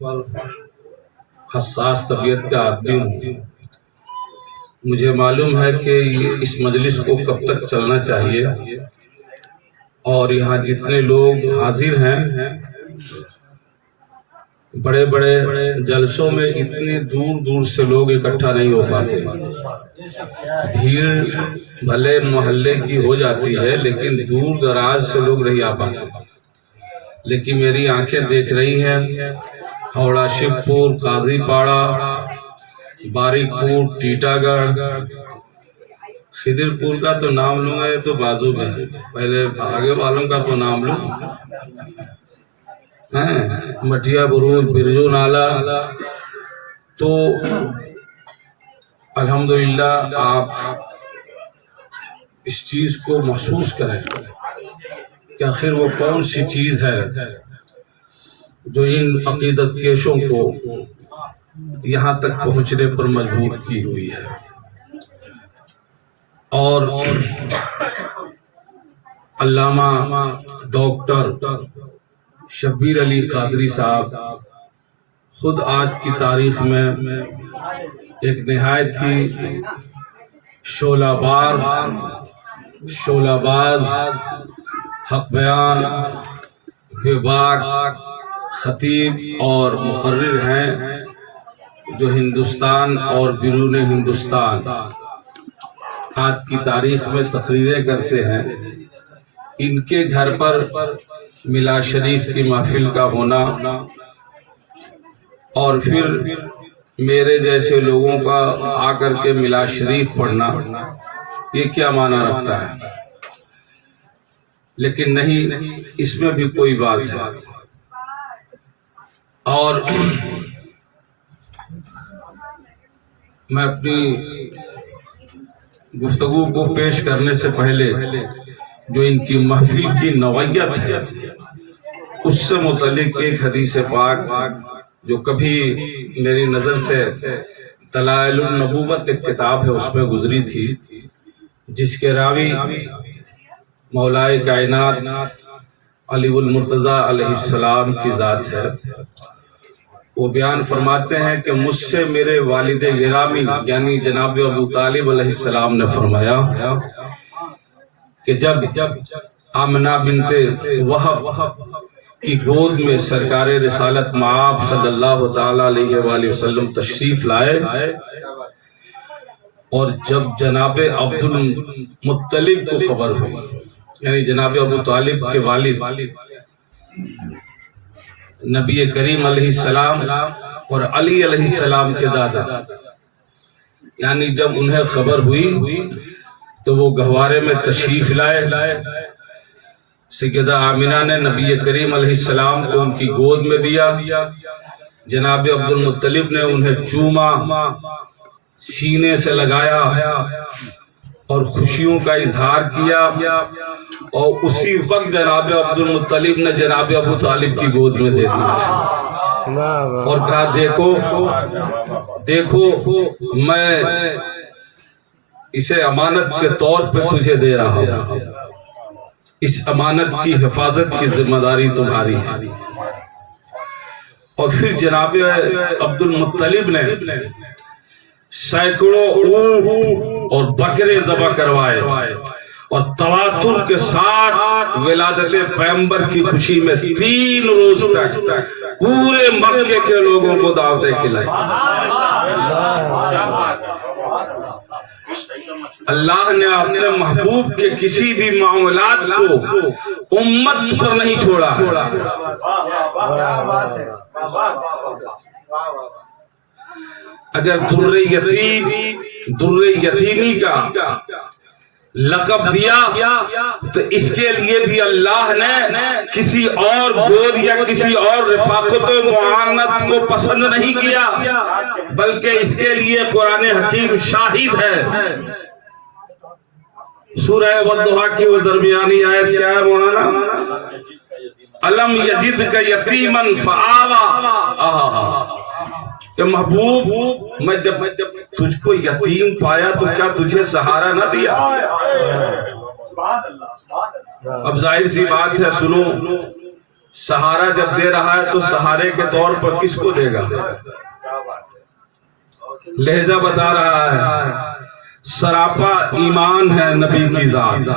پر حساس طبیعت کا آدمی ہوں. مجھے معلوم ہے کہ اس مجلس کو کب تک چلنا چاہیے، اور یہاں جتنے لوگ حاضر ہیں، بڑے بڑے جلسوں میں اتنی دور دور سے لوگ اکٹھا نہیں ہو پاتے. بھیڑ بھلے محلے کی ہو جاتی ہے لیکن دور دراز سے لوگ نہیں آ پاتے. لیکن میری آنکھیں دیکھ رہی ہیں ہاوڑہ شیو پور، قاضی پاڑا، باریک پور، ٹیٹا گڑھ. خدر پور کا تو نام لوں گا، یہ تو بازو میں ہے، پہلے آگے والوں کا تو نام لوں. مٹیا بروج، برجو نالا. تو الحمدللہ آپ اس چیز کو محسوس کریں کہ آخر وہ کون سی چیز ہے جو ان عقیدت کیشوں کو یہاں تک پہنچنے پر مجبور کی ہوئی ہے. اور علامہ ڈاکٹر شبیر علی قادری صاحب خود آج کی تاریخ میں ایک نہایت ہی شعلہ باز، حق بیان، بے باک خطیب اور مقرر ہیں، جو ہندوستان اور بیرون ہندوستان آج کی تاریخ میں تقریریں کرتے ہیں. ان کے گھر پر میلاد شریف کی محفل کا ہونا اور پھر میرے جیسے لوگوں کا آ کر کے میلاد شریف پڑھنا، یہ کیا معنی رکھتا ہے؟ لیکن نہیں، اس میں بھی کوئی بات ہے. اور میں اپنی گفتگو کو پیش کرنے سے پہلے جو ان کی محفل کی نوعیت ہے اس سے متعلق ایک حدیث پاک جو کبھی میری نظر سے دلائل النبوت ایک کتاب ہے اس میں گزری تھی، جس کے راوی مولائے کائنات علی المرتضیٰ علیہ السلام کی ذات ہے. وہ بیان فرماتے ہیں کہ مجھ سے میرے والد گرامی یعنی جناب ابو طالب علیہ السلام نے فرمایا کہ جب آمنہ بنت وہب کی گود میں سرکار رسالت مآب صلی اللہ تعالی علیہ وآلہ وسلم تشریف لائے، اور جب جناب عبد المطلب کو خبر ہوئی، یعنی جناب ابو طالب کے والد نبی کریم علیہ السلام اور علی علیہ السلام کے دادا، یعنی جب انہیں خبر ہوئی تو وہ گہوارے میں تشریف لائے. سیدہ آمنہ نے نبی کریم علیہ السلام کو ان کی گود میں دیا. جناب عبد المطلب نے انہیں چوما، سینے سے لگایا اور خوشیوں کا اظہار کیا، اور اسی وقت جناب عبد المطلب نے جناب ابو طالب کی گود میں دے دیا اور کہا دیکھو میں اسے امانت کے طور پہ تجھے دے رہا ہوں، اس امانت کی حفاظت کی ذمہ داری تمہاری ہے. اور پھر جناب عبد المطلب نے سینکڑوں اونٹ اور بکرے ذبح کروائے اور تواتر کے ساتھ ولادت پیغمبر کی خوشی میں 3 روز تک پورے مکے کے لوگوں کو دعوتیں کھلائی. اللہ نے اپنے محبوب کے کسی بھی معاملات کو امت پر نہیں چھوڑا. اگر در یتیمی کا لقب دیا تو اس کے لیے بھی اللہ نے کسی اور گود یا کسی اور رفاقت و معاونت کو پسند نہیں کیا، بلکہ اس کے لیے قرآن حکیم شاہد ہے. سورہ والضحیٰ کی وہ درمیانی آیت کیا ہے مولانا؟ الم یجدک یتیما فآویٰ. کہ محبوب میں جب تجھ کو یتیم پایا تو کیا تجھے سہارا نہ دیا؟ اب ظاہر سی بات ہے، سنو، سہارا جب دے رہا ہے تو سہارے کے طور پر کس کو دے گا؟ لہجہ بتا رہا ہے، سراپا ایمان ہے نبی کی ذات،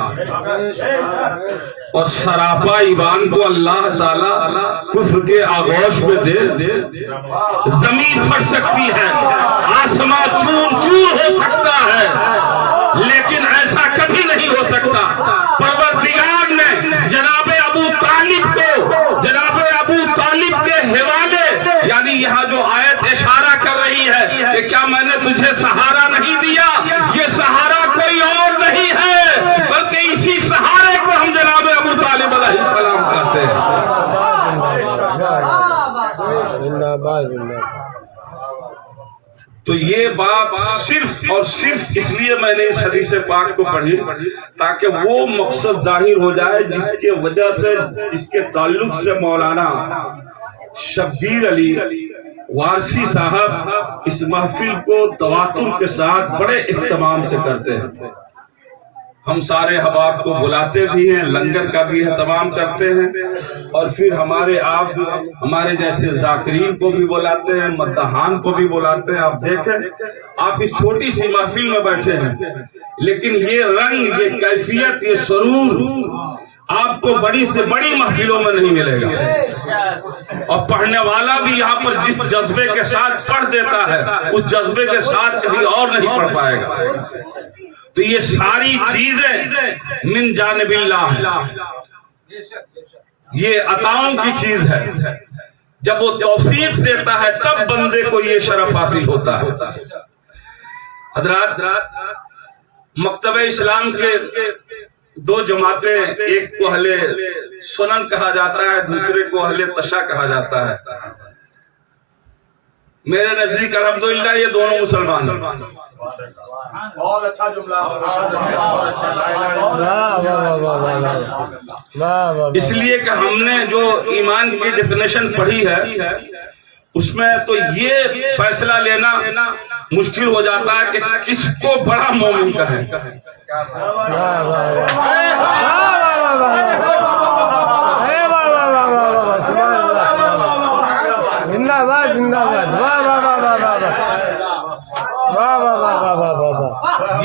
اور سراپا ایمان کو اللہ تعالیٰ کفر کے آغوش میں دے، زمین پھٹ سکتی ہے، آسمان چور چور ہو سکتا ہے، لیکن ایسا کبھی نہیں ہو سکتا پروردگار نے جناب ابو طالب کے حوالے، یعنی یہاں جو آیت اشارہ کر رہی ہے کہ کیا میں نے تجھے سہارا نہیں دیا، یہ سہارا کوئی اور نہیں ہے بلکہ اسی سہارے کو ہم جناب ابو طالب علیہ السلام کہتے ہیں۔ تو یہ بات صرف اور صرف اس لیے میں نے اس حدیث پاک کو پڑھی تاکہ وہ مقصد ظاہر ہو جائے جس کے وجہ سے، جس کے تعلق سے مولانا شبیر علی وارسی صاحب اس محفل کو تواتر کے ساتھ بڑے اہتمام سے کرتے ہیں۔ ہم سارے احباب کو بلاتے بھی ہیں، لنگر کا بھی اہتمام کرتے ہیں، اور پھر ہمارے جیسے ذاکرین کو بھی بلاتے ہیں، مداحان کو بھی بلاتے ہیں۔ آپ دیکھیں، آپ اس چھوٹی سی محفل میں بیٹھے ہیں، لیکن یہ رنگ، یہ کیفیت، یہ سرور آپ کو بڑی سے بڑی محفلوں میں نہیں ملے گا، اور پڑھنے والا بھی یہاں پر جس جذبے کے ساتھ پڑھ دیتا ہے اس جذبے کے ساتھ کہیں اور نہیں پڑھ پائے گا۔ تو یہ ساری چیزیں من جانب اللہ، یہ عطاؤں کی چیز ہے، جب وہ توفیق دیتا ہے تب بندے کو یہ شرف حاصل ہوتا ہے۔ حضرات، مکتبہ اسلام کے دو جماعتیں، ایک کو اہل سنن کہا جاتا ہے، دوسرے کو اہل تشیع کہا جاتا ہے۔ میرے نزدیک الحمدللہ یہ دونوں مسلمان ہیں۔ بہت اچھا جملہ، اس لیے کہ ہم نے جو ایمان کی ڈیفینیشن پڑھی ہے اس میں تو یہ فیصلہ لینا مشکل ہو جاتا ہے کہ کس کو بڑا مومن کہیں۔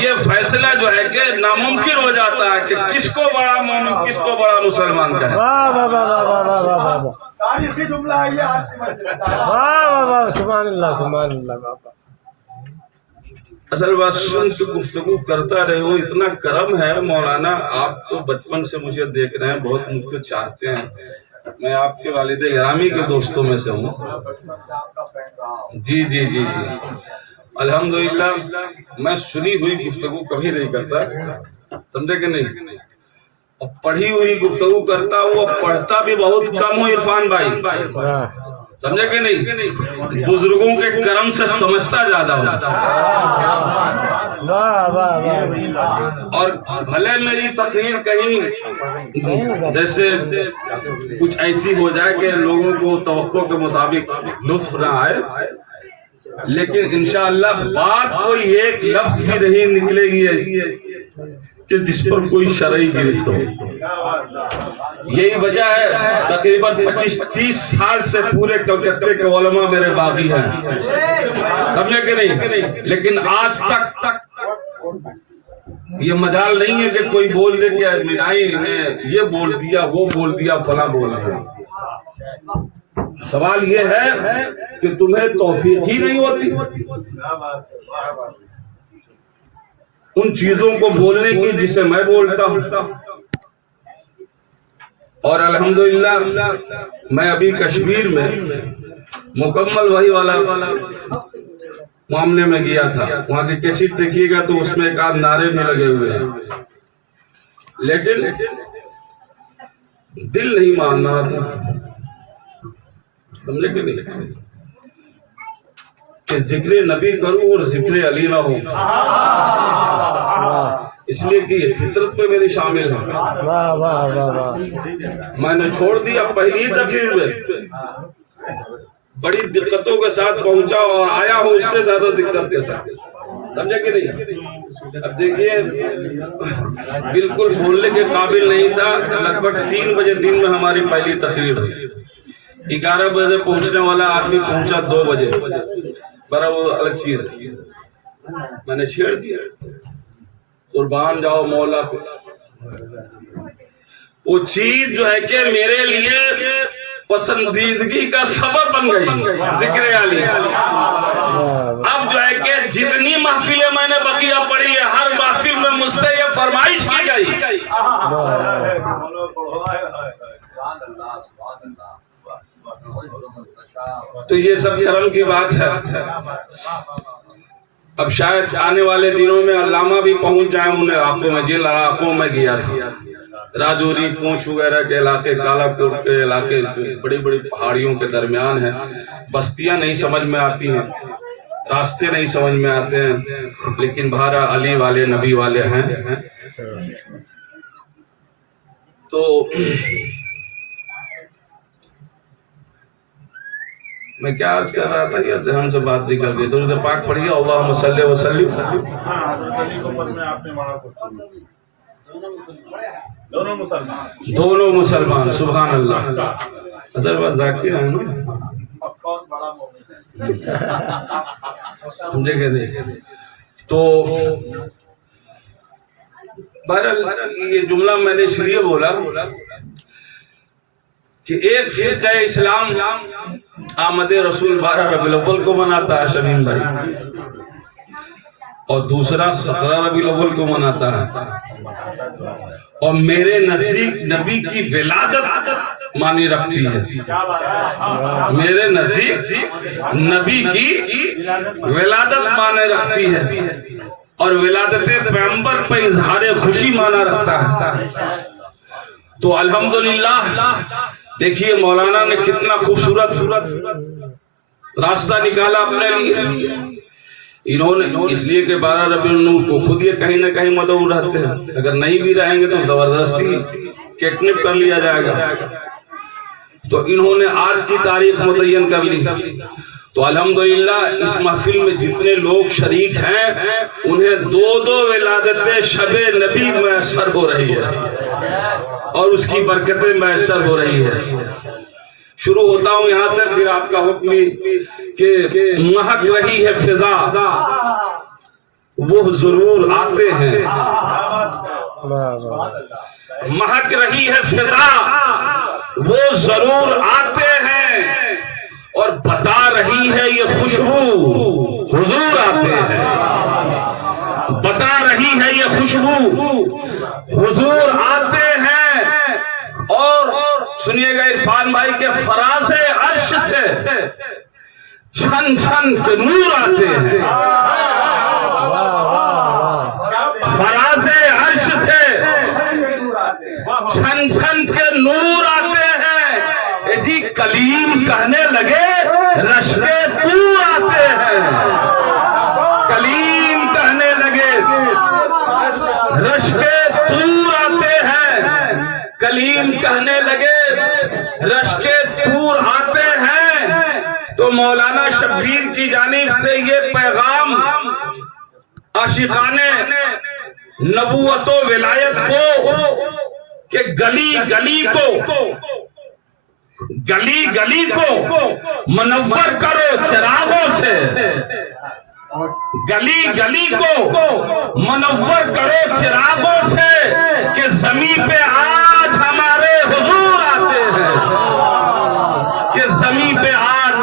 یہ فیصلہ جو ہے کہ ناممکن ہو جاتا ہے کہ کس کو بڑا مومن، کس کو بڑا مسلمان کہیں۔ تاریخی جملہ ہے یہ آج کی مسجد۔ سبحان اللہ، سبحان اللہ۔ اصل بات سن کے گفتگو کرتا رہے ہو، اتنا کرم ہے مولانا، آپ تو بچپن سے مجھے دیکھ رہے ہیں، بہت مجھ کو چاہتے ہیں، میں آپ کے والد گرامی کے دوستوں میں سے ہوں۔ جی جی جی جی، الحمدللہ میں سنی ہوئی گفتگو کبھی نہیں کرتا، سمجھے کہ نہیں، اور پڑھی ہوئی گفتگو کرتا ہوں، اور پڑھتا بھی بہت کم ہوں عرفان بھائی، سمجھے کہ نہیں، بزرگوں کے کرم سے سمجھتا زیادہ ہوں، اور بھلے میری تقریر کہیں جیسے کچھ ایسی ہو جائے کہ لوگوں کو توقع کے مطابق لطف نہ آئے، لیکن انشاءاللہ بات کوئی ایک لفظ بھی نہیں نکلے گی ایسی کہ جس پر کوئی شرعی گرفت ہو۔ یہی وجہ ہے تقریباً 25-30 سال سے پورے کلکتے کے علماء میرے باقی ہیں، سمجھے کہ نہیں، لیکن آج تک یہ مجال نہیں ہے کہ کوئی بول دے کہ مینائی نے یہ بول دیا، وہ بول دیا، فلاں بول دیا۔ سوال یہ ہے کہ تمہیں توفیق ہی نہیں ہوتی ان چیزوں کو بولنے کی جسے میں بولتا ہوں۔ اور الحمدللہ میں ابھی کشمیر میں مکمل وہی والا معاملے میں گیا تھا، وہاں کی کیسٹ دیکھیے گا تو اس میں ایک آدھ نعرے بھی لگے ہوئے ہیں، لیکن دل نہیں ماننا تھا، سمجھے کہ نہیں، کہ ذکر نبی کروں اور ذکر علی نہ ہو، اس لیے کہ یہ فطرت پہ میری شامل ہے۔ میں نے چھوڑ دیا پہلی تقریر میں، بڑی دقتوں کے ساتھ پہنچا اور آیا ہوں اس سے زیادہ دقت کے ساتھ، سمجھے کہ نہیں۔ اب دیکھیے بالکل بولنے کے قابل نہیں تھا، لگ بھگ 3 بجے دن میں ہماری پہلی تقریر ہوئی، 11 بجے پہنچنے والا آدمی پہنچا 2 بجے، برا وہ الگ چیز ہے، میں نے چھیڑ دیا، قربان جاؤ مولا پہ۔ وہ چیز جو ہے کہ میرے لیے پسندیدگی کا سبب بن گئی، ذکر علی۔ اب جو ہے کہ جتنی محفلیں میں نے بقیہ پڑھی ہے، ہر محفل میں مجھ سے یہ فرمائش کی گئی تو یہ سب کرم کی بات ہے۔ اب شاید آنے والے دنوں میں علامہ بھی پہنچ جائیں ان علاقوں میں جن علاقوں میں گیا تھا، راجوری، پونچھ وغیرہ کے علاقے، کالا پور کے علاقے، جو بڑی بڑی پہاڑیوں کے درمیان ہیں، بستیاں نہیں سمجھ میں آتی ہیں، راستے نہیں سمجھ میں آتے ہیں، لیکن بہرحال علی والے نبی والے ہیں۔ تو میں کیا عرض کر رہا تھا کہ ذہن سے بات نکل گئی، درود پاک پڑھیے، اللہم صلی وسلم۔ دونوں مسلمان، سبحان اللہ۔ اصل بات ذاکر ہے نا، سمجھے کہ نہیں؟ تو بہرحال یہ جملہ میں نے اس لیے بولا کہ ایک فرقہ اسلام آمد رسول 12 ربیع الاول کو مناتا ہے شمیم بھائی، اور دوسرا 17 ربیع الاول کو مناتا ہے، اور میرے نزدیک نبی کی ولادت معنی رکھتی ہے، میرے نزدیک نبی کی ولادت معنی رکھتی ہے، اور ولادت پیغمبر پہ اظہار خوشی معنی رکھتا ہے۔ تو الحمدللہ دیکھیے مولانا نے کتنا خوبصورت راستہ نکالا اپنے لیے، انہوں نے اس لیے کہ 12 ربیع النور کو خود یہ کہیں نہ کہیں مدعو رہتے ہیں، اگر نہیں بھی رہیں گے تو زبردستی کڈنیپ کر لیا جائے گا، تو انہوں نے آج کی تاریخ متعین کر لی۔ تو الحمدللہ اس محفل میں جتنے لوگ شریک ہیں انہیں 2 ولادتیں شب نبی میسر ہو رہی ہے اور اس کی برکتیں میسر ہو رہی ہے۔ شروع ہوتا ہوں یہاں سے، پھر آپ کا حکم کہ مہک رہی ہے فضا، وہ ضرور آتے ہیں، مہک رہی ہے فضا وہ ضرور آتے ہیں، اور بتا رہی ہے یہ خوشبو حضور آتے ہیں، بتا رہی ہے یہ خوشبو حضور آتے ہیں۔ اور سنیے گا عرفان بھائی کے فراز عرش سے چھن چھن کے نور آتے ہیں، فراز عرش سے چھن چھن کے نور آتے ہیں، جی کلیم کہنے لگے رشکے طور آتے ہیں، کلیم کہنے لگے رشکے طور آتے ہیں، کلیم کہنے لگے رشکے طور آتے ہیں۔ تو مولانا شبیر کی جانب سے یہ پیغام عاشقان نبوت و ولایت کو کہ گلی گلی کو منور کرو چراغوں سے، گلی کو منور کرو چراغوں سے، کہ زمین پہ آج ہمارے حضور آتے ہیں، کہ زمین پہ آج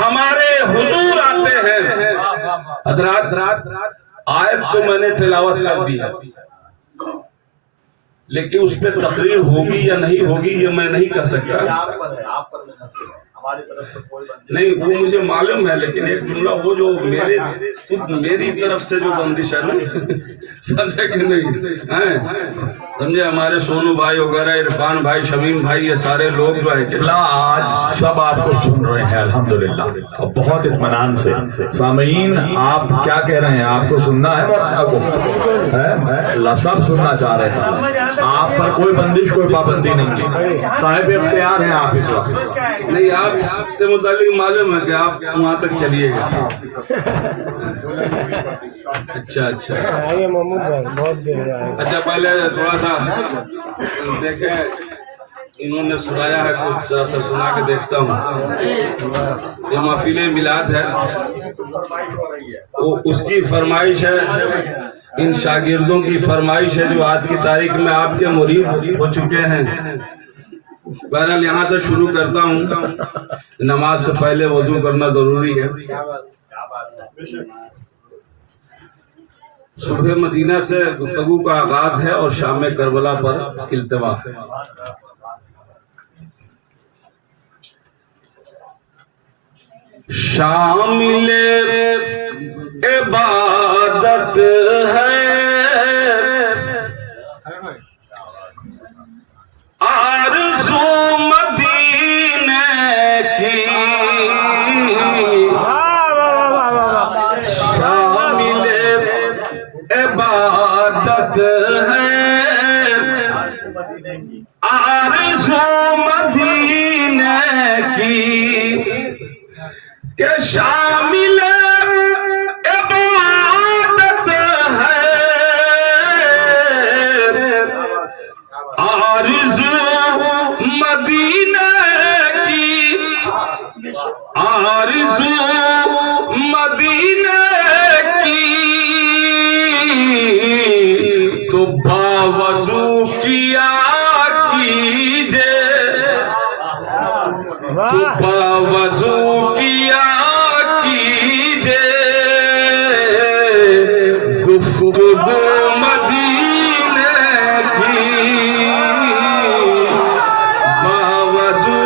ہمارے حضور آتے ہیں۔ حضرات آیت تو میں نے تلاوت کر دی ہے، لیکن اس پہ تقریر ہوگی یا نہیں ہوگی یہ میں نہیں کہہ سکتا، نہیں وہ مجھے معلوم ہے، لیکن ایک جملہ وہ جو میری طرف سے جو بندش ہے نا، سمجھے کہ نہیں، سمجھے ہمارے سونو بھائی وغیرہ، عرفان بھائی، شمیم بھائی، یہ سارے لوگ جو ہے کہ آج سب آپ کو سن رہے ہیں الحمدللہ بہت اطمینان سے۔ سامعین آپ کیا کہہ رہے ہیں؟ آپ کو سننا ہے اللہ سب سننا چاہ رہے ہیں، آپ پر کوئی بندش کوئی پابندی نہیں ہے، صاحب اختیار ہیں آپ اس وقت۔ نہیں آپ سے متعلق معلوم ہے کہ آپ وہاں تک چلیے گا۔ اچھا آئیے محمود بھائی، بہت دیر ہے۔ اچھا پہلے تھوڑا سا دیکھیں انہوں نے سنایا ہے، کچھ ذرا سا سنا کے دیکھتا ہوں۔ یہ محفل میلاد ہے، وہ اس کی فرمائش ہے، ان شاگردوں کی فرمائش ہے جو آج کی تاریخ میں آپ کے مرید ہو چکے ہیں۔ بہرحال یہاں سے شروع کرتا ہوں۔ نماز سے پہلے وضو کرنا ضروری ہے۔ صبح مدینہ سے گفتگو کا آغاز ہے اور شام کربلا پر التوا ہے۔ شامل عبادت ہے آرزو مدینے کی، شامل عبادت ہے آرزو مدینے کی، کہ شامل عبادت ہے آرزو مدینے کی، آرزو مدینے کی، تو باوضو کیا کیجے، تو باوضو کیا کیجے، گفتگو مدینے کی، باوضو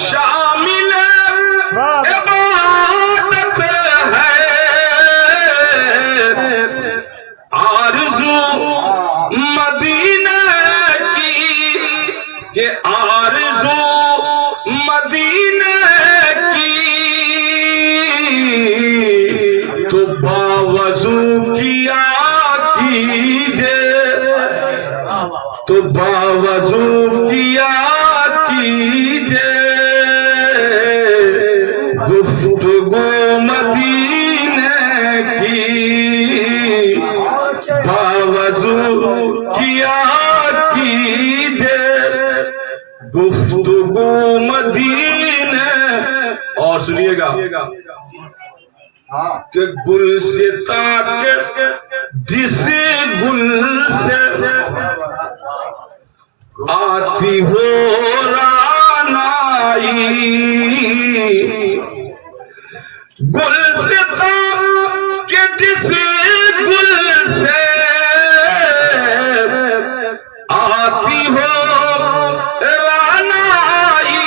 شامل عبادت ہے آرزو مدینہ کی، کہ آرزو مدینہ کی، تو باوضو کیا کیجے، تو باوضو کیا کیجے، گفتگو مدینے کی، باوضو کیا کیجے، گفتگو مدینے۔ اور سنیے گا کہ گلستاں کے جس گل سے آتی ہو رعنائی، گلستاں کے جس گل سے آتی ہو رعنائی،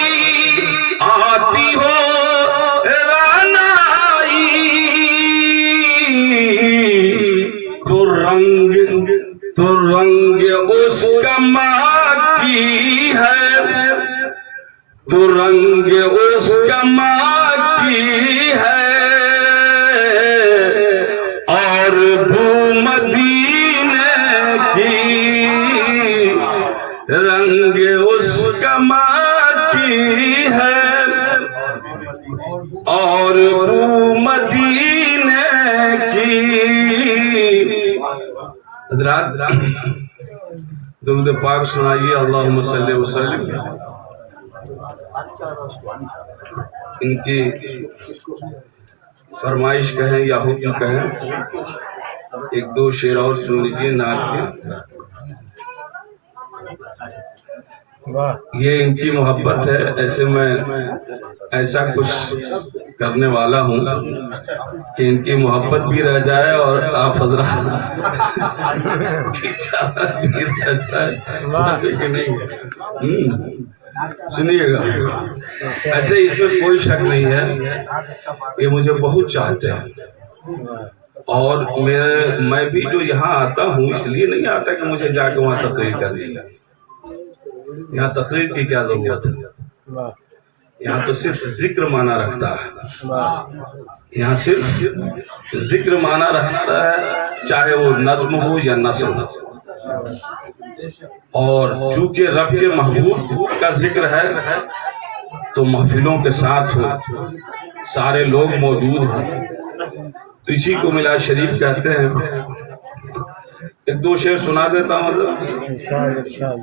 آتی ہو رعنائی، تو رنگ اس کا ماں کی ہے، تو رنگ اس کا ماں کی ہے، اور بو مدینے کی، رنگ اس کا ماں کی ہے، اور بو مدینے کی۔ حضرات درود پاک سنائیے، اللہم صلی وسلم۔ ان کی فرمائش کہیں یا حکم کہیں، ایک دو شعر اور سن لیجیے نعت کے۔ یہ ان کی محبت ہے، ایسے میں ایسا کچھ کرنے والا ہوں کہ ان کی محبت بھی رہ جائے اور آپ حضرات سنیے گا۔ ایسے اس میں کوئی شک نہیں ہے، یہ مجھے بہت چاہتے ہیں، اور میں بھی جو یہاں آتا ہوں اس لیے نہیں آتا کہ مجھے جا کے وہاں تقریر کرنی ہے۔ یہاں تقریر کی کیا ضرورت ہے؟ یہاں تو صرف ذکر معنی رکھتا ہے، یہاں صرف ذکر معنی رکھتا ہے، چاہے وہ نظم ہو یا نثر ہو۔ اور چونکہ رب کے محبوب کا ذکر ہے تو محفلوں کے ساتھ ہو، سارے لوگ موجود ہوں، تو اسی کو میلاد شریف کہتے ہیں۔ ایک دو شعر سنا دیتا ہوں حضرت۔ ارشاد ارشاد۔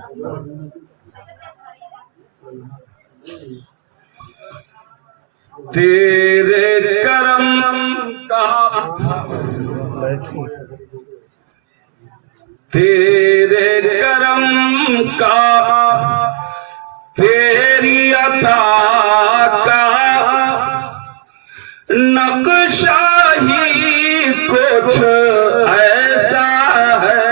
تیرے کرم کا، تیرے کرم کا، تیری عطا کا نقشہ ہی کچھ ایسا ہے،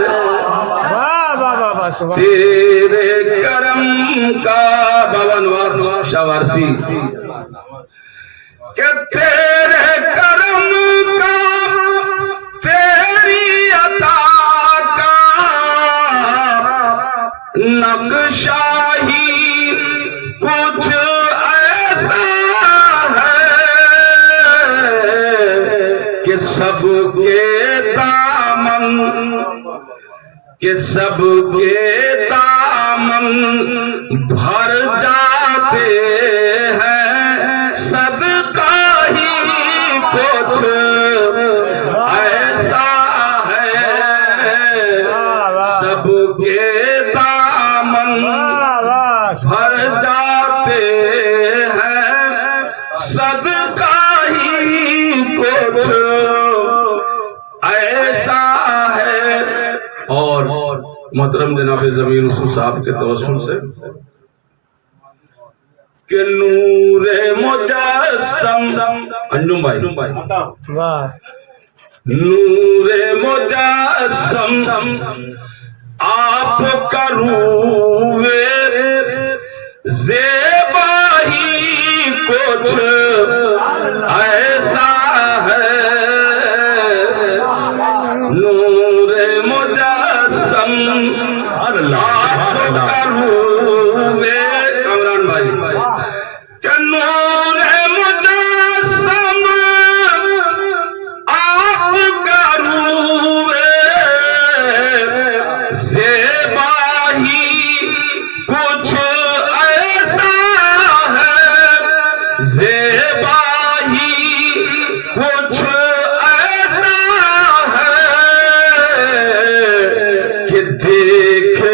واہ واہ واہ واہ سبحان تیرے کرم کا، بابا نواز شاہ وارسی، کہ تیرے کرم کا، تیری عطا کا نقشہ ہی کچھ ایسا ہے کہ سب کے دامن، کہ سب کے دامن بھر جاتے ہیں، صدقہ ہی کچھ ایسا ہے، سب کے دامن بھر جاتے ہیں، صدقہ ہی کچھ ایسا ہے۔ اور محترم جناب ضمیر حسن صاحب کے توسل سے کہ نور مجسم، انجم بھائی، واہ نور مجسم آپ کا روے زیبا ہی کچھ ایسا ہے، نور مجسم آپ کا روے، کامران بھائی، کہ نور مجسم آپ کا روے زیبا ہی کچھ ایسا ہے، زیبا ہی کچھ ایسا ہے کہ دیکھ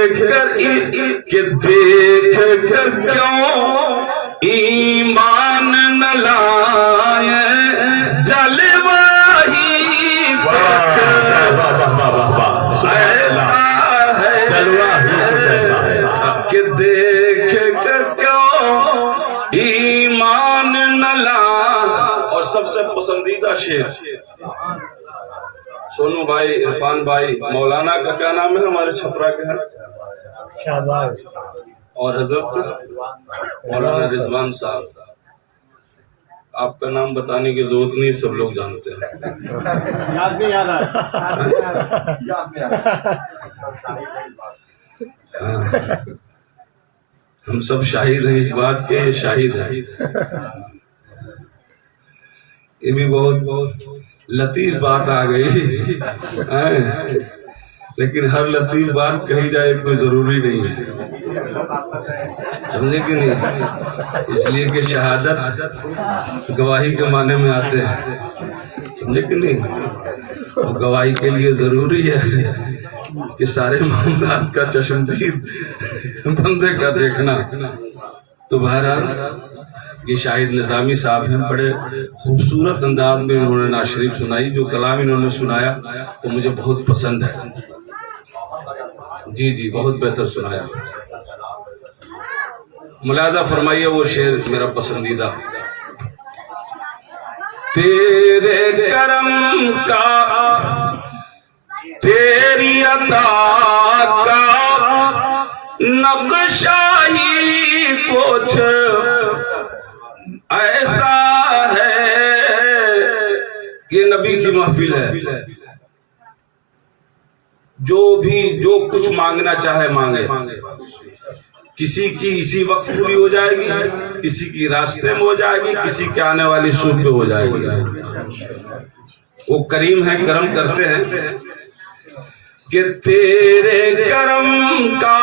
کر کیوں ایمان نہ لائے، جلوہ ہی کچھ ایسا ہے کہ دیکھ کر کیوں ایمان نہ لائے۔ اور سب سے پسندیدہ شعر سونو بھائی، عرفان بھائی، مولانا کا کیا نام ہے ہمارے چھپرا کے ہیں، شہباز اور حضرت مولانا رضوان صاحب، آپ کا نام بتانے کی ضرورت نہیں، سب لوگ جانتے ہیں۔ یاد نہیں آ رہا ہم سب شاہد ہیں اس بات کے، شاہد ہیں۔ یہ بھی بہت لطیف بات آ گئی، لیکن ہر لطیف بات کہی جائے کوئی ضروری نہیں ہے، سمجھے کہ نہیں؟ اس لیے کہ شہادت گواہی کے معنی میں آتے ہیں، سمجھے کہ نہیں؟ اور گواہی کے لیے ضروری ہے کہ سارے معاملات کا چشمدید بندے کا دیکھنا۔ تو بہرحال یہ شاہد نظامی صاحب ہیں، بڑے خوبصورت انداز میں انہوں نے نعت شریف سنائی، جو کلام انہوں نے سنایا وہ مجھے بہت پسند ہے، جی جی بہت بہتر سنایا۔ ملاحظہ فرمائیے وہ شعر میرا پسندیدہ، تیرے کرم کا، تیری عطا کا نقشہ ہی کچھ ایسا ہے کہ نبی کی محفل ہے، جو کچھ مانگنا چاہے مانگے، کسی کی اسی وقت پوری ہو جائے گی، کسی کی راستے میں ہو جائے گی، کسی کے آنے والی سوب پہ ہو جائے گی۔ وہ کریم ہے، کرم کرتے ہیں کہ تیرے کرم کا،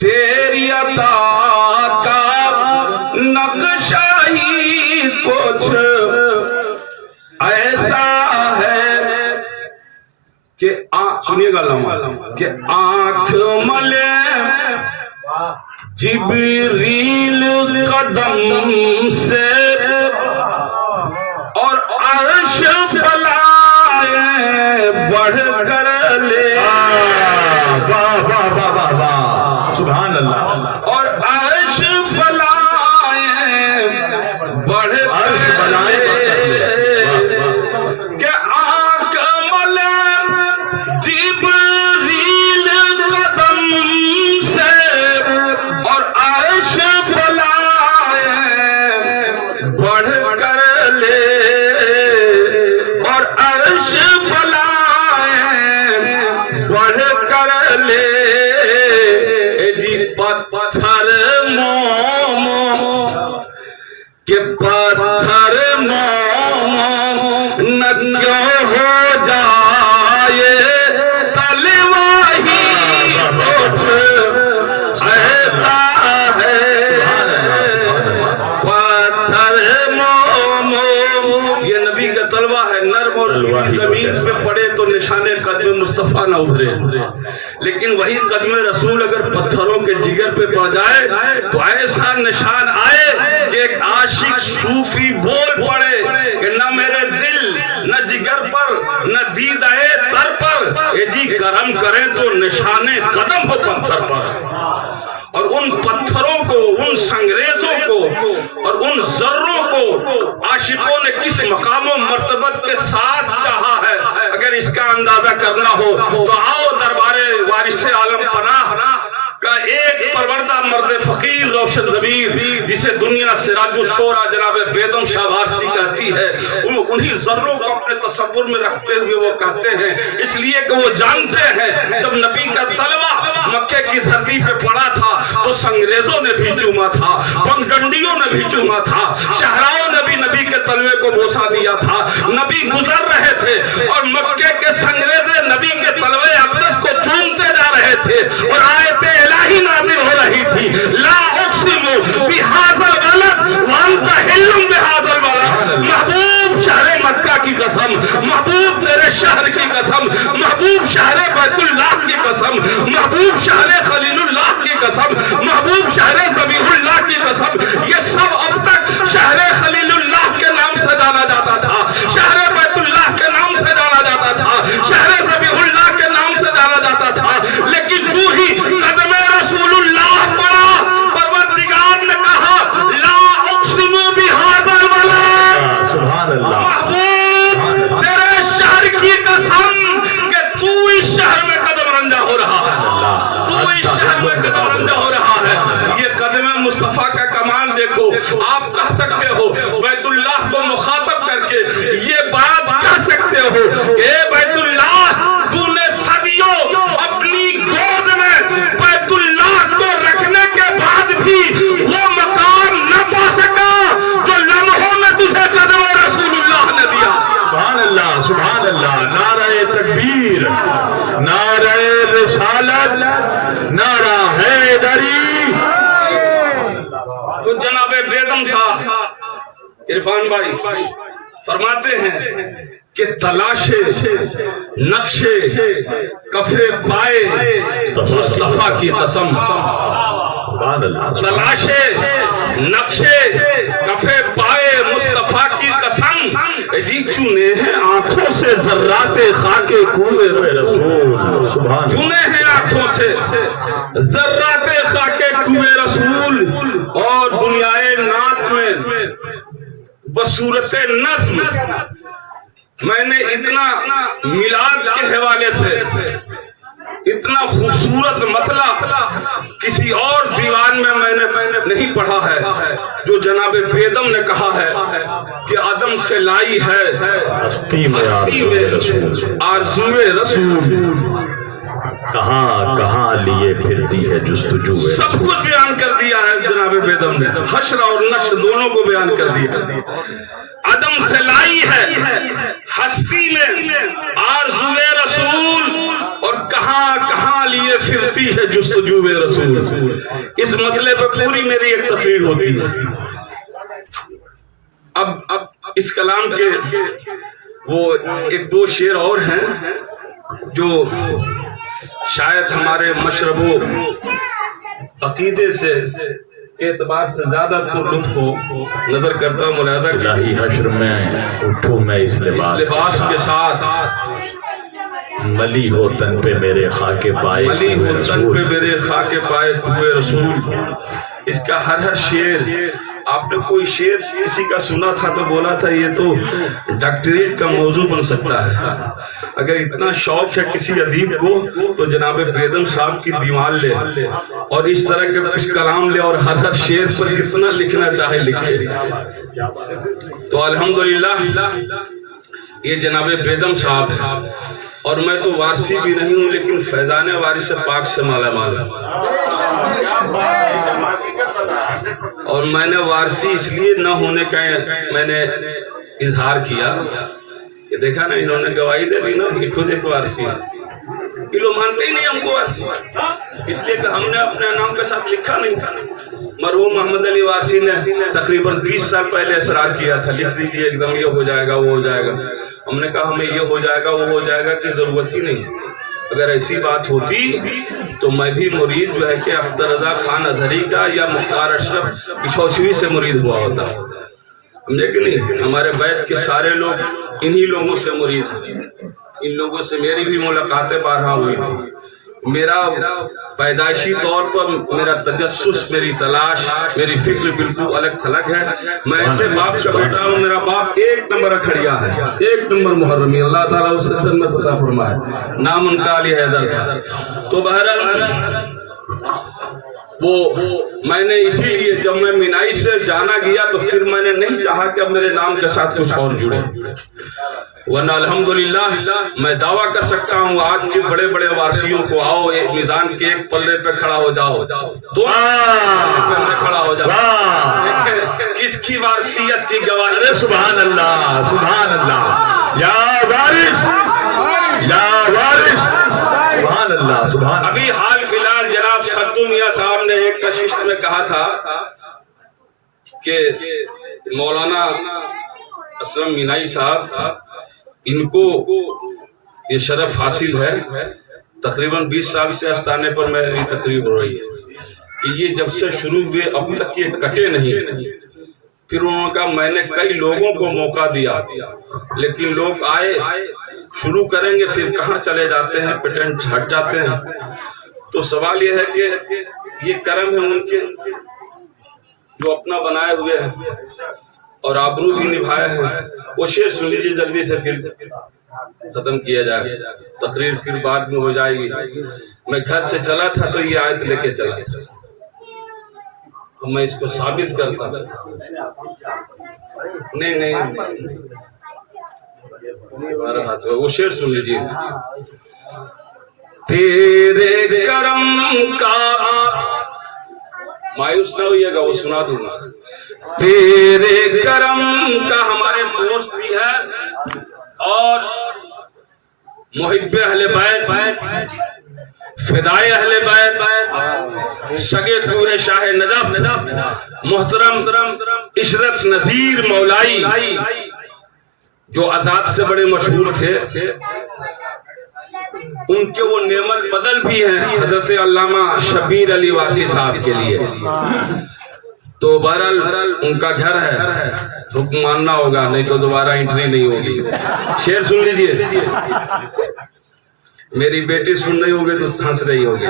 تیری عطا کا نقشہ ہی کچھ ایسا ہے کہ سنیے گا لمحہ کہ آنکھ ملے جبریل قدم سے اور عرش پلائے بڑھ کر لے واہ واہ واہ واہ واہ سبحان اللہ اور عرش پلائے بڑھ کر لے کہ آنکھ ملے جبریل قدم سے اور عرش پلائے بڑھ کر لے اور عرش پلائے بڑھ کر لے جی پتھر مومو کہ پتھر مومو نہ کیوں ہو جائے تلوہ ہی کچھ ایسا ہے پتھر مومو یہ نبی کا طلبہ ہے نرم اور زمین پہ پڑے تو نشان قدم مصطفیٰ نہ ابھرے لیکن وہی قدم رسول اگر پتھروں کے جگر پہ پڑ جائے تو ایسا نشان آئے کہ ایک عاشق صوفی بول پڑے کہ نہ میرے دل نہ جگر پر نہ دیدہ تر پر اے جی کرم کریں تو نشان قدم ہو پتھر پر اور ان پتھروں کو ان سنگریزوں کو اور ان ذروں کو عاشقوں نے کس مقام و مرتبت کے ساتھ چاہا ہے اگر اس کا اندازہ کرنا ہو تو آؤ دربار وارث عالم پناہ کا ایک پروردہ مرد فقیر روشن ضمیر جسے دنیا سراج الشورى جناب بیدم شاہ وارثی کہتی ہے انہی ذروں کو اپنے تصور میں رکھتے ہوئے وہ کہتے ہیں اس لیے کہ وہ جانتے ہیں جب نبی کا طلبہ مکے کی دھرتی پہ پڑا تھا تو سنگریزوں نے بھی چوما تھا پگڈنڈیوں نے بھی چوما تھا شہراؤں نے بھی نبی کے طلبے کو بوسا دیا تھا نبی گزر رہے تھے اور مکے کے سنگریزے نبی کے طلبے اقدس کو چومتے جا رہے تھے اور آیت الہی نازل ہو رہی تھی لا اقسم بہذا البلد وانت حل بہذا البلد محبوب شہر مکہ کی قسم محبوب تیرے شہر کی قسم محبوب شہر بیت اللہ کی قسم محبوب شہر خلیل اللہ کی قسم محبوب شہر ذبیح اللہ کی قسم یہ سب اب تک شہر خلیل اللہ کے نام سے جانا جاتا تھا شہر بیت اللہ کے نام سے جانا جاتا تھا شہر ذبیح اللہ کے نام سے جانا جاتا تھا لیکن جو ہی قدم رسول اللہ پڑا پروردگار نے کہا لا اقسم بہذا البلد سبحان اللہ محبوب تیرے شہر کی قسم کہ تو اس شہر میں قدم رنجا ہو رہا ہے تو اس شہر میں قدم رنجا ہو رہا ہے یہ قدم مصطفیٰ کا کمال دیکھو آپ کہہ سکتے ہو بیت اللہ کو مخاطب کر کے یہ بات کہہ سکتے ہو اے بیت اللہ تو نے صدیوں اپنی گود میں بیت اللہ کو رکھنے کے بعد بھی وہ مقام نہ پا سکا جو لمحوں میں تجھے قدم رسول اللہ نے دیا سبحان اللہ نعرہ تکبیر نعرہ رسالت نعرہ حیدری تو جناب بیدم صاحب عرفان بھائی فرماتے ہیں کہ تلاشے نقشے کفے پائے مصطفیٰ کی قسم تلاشے نقشے کفے پائے مصطفیٰ کی قسم جی چنے ہیں آنکھوں سے ذرات خاک کوئے رسول چنے ہیں آنکھوں سے ذرات خاک کوئے رسول اور دنیائے نعت میں بصورت نظم میں نے اتنا میلاد کے حوالے سے اتنا خوبصورت مطلع کسی اور دیوان میں نے نہیں پڑھا ہے جو جناب بیدم نے کہا ہے کہ عدم سے لائی ہے ہستی میں آرزوئے رسول کہاں کہاں لیے پھرتی ہے جستجو سب کچھ بیان کر دیا ہے جناب بیدم نے حشر اور نشر دونوں کو بیان کر دیا عدم سے لائی ہے ہستی میں آرزوئے رسول اور کہاں کہاں لیے پھرتی ہے جستجو رسول. اس مسئلے پہ پوری میری ایک تقریر ہوتی ہے. اب اس کلام کے وہ ایک دو شعر اور ہیں جو شاید ہمارے مشرب و عقیدے سے اعتبار سے زیادہ تو لطف ہو. نظر کرتا ہوں ملاحظہ الہی حشر میں اٹھوں میں اس لباس کے ساتھ ملی ہو تن پہ میرے خاک پائے ملی ہو تن پہ میرے خاک پائے ہوئے رسول. اس کا ہر شعر آپ نے کوئی شعر کسی کا سنا تھا تو بولا تھا یہ تو ڈاکٹریٹ کا موضوع بن سکتا ہے. اگر اتنا شوق ہے کسی ادیب کو تو جناب بیدم صاحب کی دیوان لے اور اس طرح کے کچھ کلام لے اور ہر شعر پر جتنا لکھنا چاہے لکھے. تو الحمدللہ یہ جناب بیدم صاحب ہے اور میں تو وارثی بھی نہیں ہوں لیکن فیضان وارث پاک سے مالا مال. اور میں نے وارثی اس لیے نہ ہونے کا میں نے اظہار کیا کہ دیکھا نا انہوں نے گواہی دے دی نا کہ خود ایک وارثی ہے. یہ لوگ مانتے ہی نہیں ہم کو وارثی اس لیے کہ ہم نے اپنے نام کے ساتھ لکھا نہیں تھا. مرحوم محمد علی وارثی نے تقریباً 20 سال پہلے اصرار کیا تھا لکھ لیجیے ایک دم یہ ہو جائے گا وہ ہو جائے گا. ہم نے کہا ہمیں یہ ہو جائے گا وہ ہو جائے گا کی ضرورت ہی نہیں. اگر ایسی بات ہوتی تو میں بھی مرید جو ہے کہ اختر رضا خان اظہری کا یا مختار اشرف کشوشوی سے مرید ہوا ہوتا. سمجھے کہ نہیں؟ ہمارے بیت کے سارے لوگ انہی لوگوں سے مرید ہیں. ان لوگوں سے میری بھی ملاقاتیں بارہا ہوئی تھی. میرا پیدائشی طور پر میرا تجسس میری تلاش میری فکر بالکل الگ تھلگ ہے. میں ایسے باپ کا بیٹا ہوں. میرا باپ 1 نمبر اکھڑیا ہے 1 نمبر محرمی. اللہ تعالیٰ اسے جنت عطا فرمائے. نام ان کا علی حیدر تھا. تو بہرحال وہ میں نے اسی لیے جب میں مینائی سے جانا گیا تو پھر میں نے نہیں چاہا کہ اب میرے نام کے ساتھ کچھ اور جڑے. ورنہ الحمدللہ میں دعویٰ کر سکتا ہوں آج کے بڑے بڑے وارثیوں کو آؤ ایک میزان کے ایک پلے پہ کھڑا ہو جاؤ دو کھڑا ہو جاؤ کس کی وارثیت کی گواہی. سبحان اللہ سبحان اللہ یا وارث یا وارث سبحان اللہ سبحان. ابھی حال فی الحال جناب صدو میاں صاحب نے ایک نشست میں کہا تھا کہ مولانا اسلم مینائی صاحب ان کو یہ شرف حاصل ہے. تقریباً 20 سال سے آستانے پر میری تقریر ہو رہی ہے کہ یہ جب سے شروع ہوئے اب تک یہ کٹے نہیں. پھر انہوں نے کہا میں نے کئی لوگوں کو موقع دیا لیکن لوگ آئے شروع کریں گے پھر کہاں چلے جاتے ہیں پیٹنٹ ہٹ جاتے ہیں. تو سوال یہ ہے کہ یہ کرم ہے ان کے جو اپنا بنائے ہوئے ہیں اور آبرو بھی نبھائے ہیں. وہ شعر سن لیجیے جلدی سے پھر ختم کیا جائے. تقریر پھر بعد میں ہو جائے گی. میں گھر سے چلا تھا تو یہ آیت لے کے چلا تھا. میں اس کو ثابت کرتا نہیں وہ شعر سن لیجیے. تیرے کرم کا مایوس نہ ہوئیے گا وہ سنا دوں گا. تیرے کرم کا ہمارے دوست بھی ہے اور محب اہل بیت فدائے اہل بیت سگے تو ہے شاہ نجف محترم عشرت نذیر مولائی جو آزاد سے بڑے مشہور تھے. ان کے وہ نعمت بدل بھی ہیں حضرت علامہ شبیر علی واسی صاحب کے لیے. تو بہرحال ان کا گھر ہے حکم ماننا ہوگا نہیں تو دوبارہ انٹری نہیں ہوگی. شعر سن لیجئے. میری بیٹی سن رہی ہوگی تو ہنس رہی ہوگی.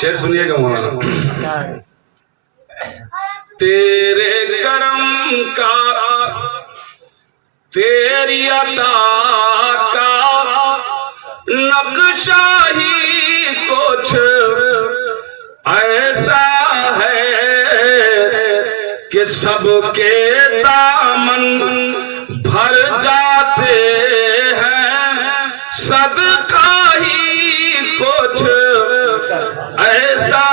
شعر سنیے گا مولانا. تیرے کرم کا تیری عطا کا نقشہ ہی کچھ ایسا ہے کہ سب کے دامن بھر جاتے ہیں. صدقہ ہی کچھ ایسا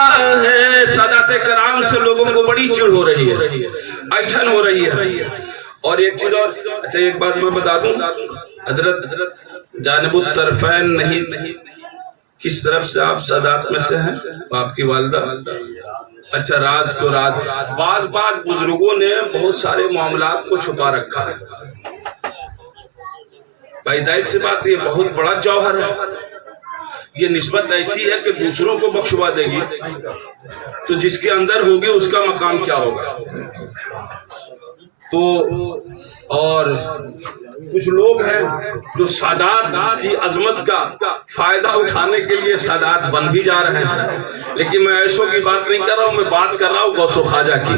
ہے. سادات کرام سے لوگوں کو بڑی چڑ ہو رہی ہے ایٹھن ہو رہی ہے. اور ایک چیز اور اچھا ایک بات میں بتا دوں حضرت جانب الطرفین نہیں کس طرف سے آپ سادات میں سے ہیں؟ آپ کی والدہ؟ اچھا، راز کو راز، بعض بزرگوں نے بہت سارے معاملات کو چھپا رکھا ہے بھائی، ظاہر سی بات یہ بہت بڑا جوہر ہے، یہ نسبت ایسی ہے کہ دوسروں کو بخشوا دے گی تو جس کے اندر ہوگی اس کا مقام کیا ہوگا؟ تو اور کچھ لوگ ہیں جو سادات کی عظمت کا فائدہ اٹھانے کے لیے سادات بن بھی جا رہے ہیں، لیکن میں ایسوں کی بات نہیں کر رہا ہوں، میں بات کر رہا ہوں غوث و خواجہ کی،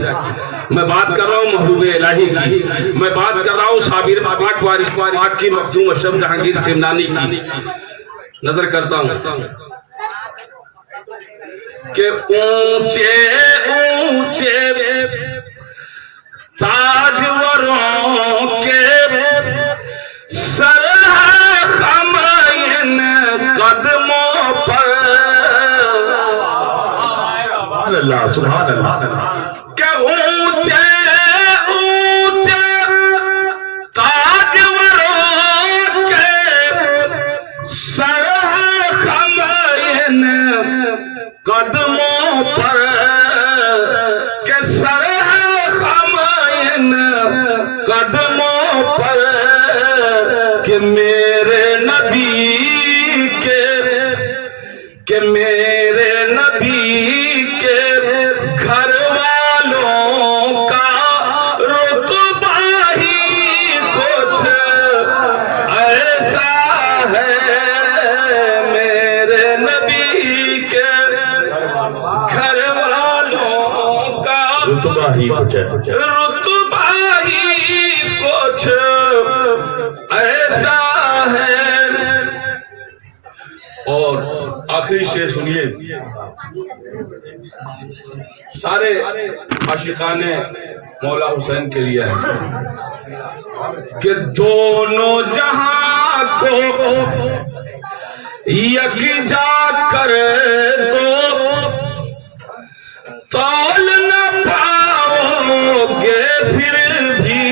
میں بات کر رہا ہوں محبوب الہی کی، میں بات کر رہا ہوں صابر پاک وارث پاک کی، مخدوم اشرف جہانگیر سمنانی کی۔ نظر کرتا ہوں کہ اونچے اونچے تاجوروں کے سر خم ان قدموں پر، سبحان اللہ سبحان اللہ، کہ اونچے اونچے تاجوروں کے سر خم ان قدموں پر، کہ سر خم ان قدموں پر، کہ میرے نبی کہ میرے نبی کے گھر والوں کا رتبہ ہی کچھ ایسا ہے، میرے نبی کے گھر والوں کا رتبہ ہی کچھ ہے، رتبہ ہی کچھ ایسا ہے۔ اور آخری شعر سنیے، سارے عاشقان مولا حسین کے لیے ہے کہ دونوں جہاں کو یکجا کر دو، تول نہ پاؤ گے پھر بھی،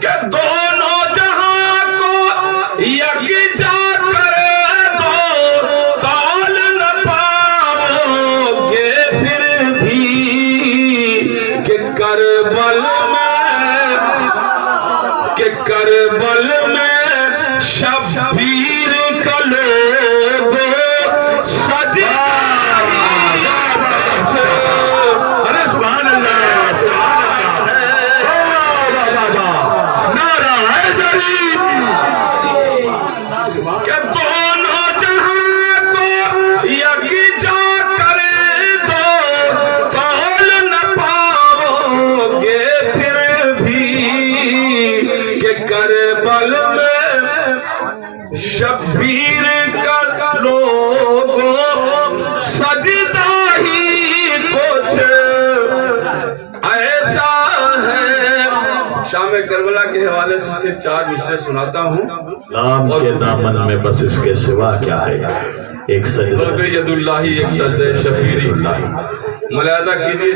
کہ دونوں جہاں کو یکجا کر دو، تول نہ پاؤ گے پھر بھی، کہ کربل میں شبیر کا لوگ سجا، ارے سبحان اللہ سبحان اللہ، نعرہ حیدری، کہ دونوں جہاں کو یکجا کر دو، تول نہ پاؤ گے پھر بھی، کہ کربل میں شبیر کا لوگوں سجدہ ہی کچھ ایسا ہے۔ شام کربلا کے حوالے سے صرف 4 مصرے سناتا ہوں۔ نام کے دامن میں بس اس کے سوا کیا ہے، ایک سجدہ ید اللہ ایک سجدہ شبیری، ملاحظہ کیجیے